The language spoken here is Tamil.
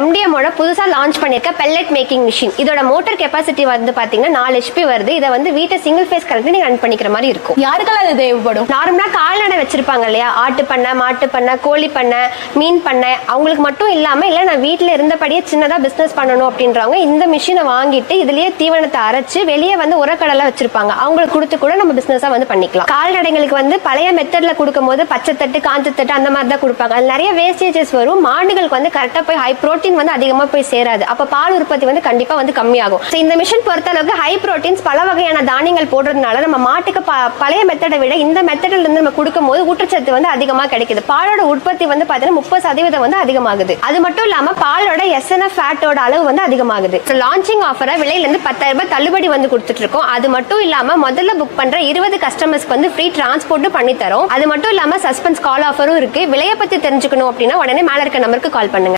MDM ஓட புதுசா லான்ச் பண்ணிருக்க பெல்லட் மேக்கிங் மிஷின். இதோட மோட்டார் கெபாசிட்டி வந்து பாத்தீங்கன்னா 4 HP வருது. இதை வந்து வீட்டை சிங்கிள் ஃபேஸ் கரண்ட் நீங்க ரன் பண்ணிக்கிற மாதிரி இருக்கும். யாருக்கெல்லாம் இது தேவைப்படும்? நார்மலா கால்நடை வச்சிருப்பாங்க இல்லையா, ஆட்டு பண்ணை, மாட்டு பண்ணை, கோழி பண்ணை, மீன் பண்ணை, அவங்களுக்கு மட்டும் இல்லாம இல்ல நான் வீட்டுல இருந்தபடியே சின்னதா பிசினஸ் பண்ணணும் அப்படின்றவங்க இந்த மிஷினை வாங்கிட்டு இதுலயே தீவனத்தை அரைச்சு வெளியே வந்து உரக்கடலை வச்சிருப்பாங்க, அவங்களுக்கு கொடுத்து கூட நம்ம பிசினஸா வந்து பண்ணிக்கலாம். கால்நடைகளுக்கு வந்து பழைய மெத்தட்ல கொடுக்கும் போது பச்சைத்தட்டு, காஞ்சத்தட்டு அந்த மாதிரி தான் கொடுப்பாங்க. அது நிறைய வேஸ்டேஜஸ் வரும். மாடுகளுக்கு வந்து கரெக்டா போய் ஹை புரோட்டீன் வந்து அதிகமா போய் சேராது. அப்ப பால் உற்பத்தி வந்து கண்டிப்பா வந்து கம்மியாகும். இந்த மிஷின் பொறுத்த அளவுக்கு ஹை புரோட்டீன்ஸ் பல வகையான தானியங்கள் போடுறதுனால நம்ம மாட்டுக்கு பழைய மெத்தடை விட இந்த மெத்தட்ல இருந்து நம்ம கொடுக்கும் போது ஊட்டச்சத்து வந்து அதிகமா கிடைக்குது. பாலோட உற்பத்தி வந்து பாத்தீங்கன்னா 30% வந்து அதிகமாகுது. அது மட்டும் இல்லாம பாலோட SNF ஃபேட்டோட அளவு வந்து அதிகமாகுது. லான்ச்சிங் ஆஃபரா விலையில இருந்து 10,000 ரூபாய் தள்ளுபடி வந்து கொடுத்துட்டு இருக்கோம். அது மட்டும் இல்லாம முதல்ல புக் பண்ற 20 கஸ்டமர்ஸ்க்கு வந்து ஃப்ரீ டிரான்ஸ்போர்ட் பண்ணி தரோம். அது மட்டும் இல்லாம சஸ்பென்ஸ் கால் ஆஃபரும் இருக்கு. விலையை பத்தி தெரிஞ்சுக்கணும் அப்படின்னா உடனே மேல இருக்க நம்பருக்கு கால் பண்ணுங்க.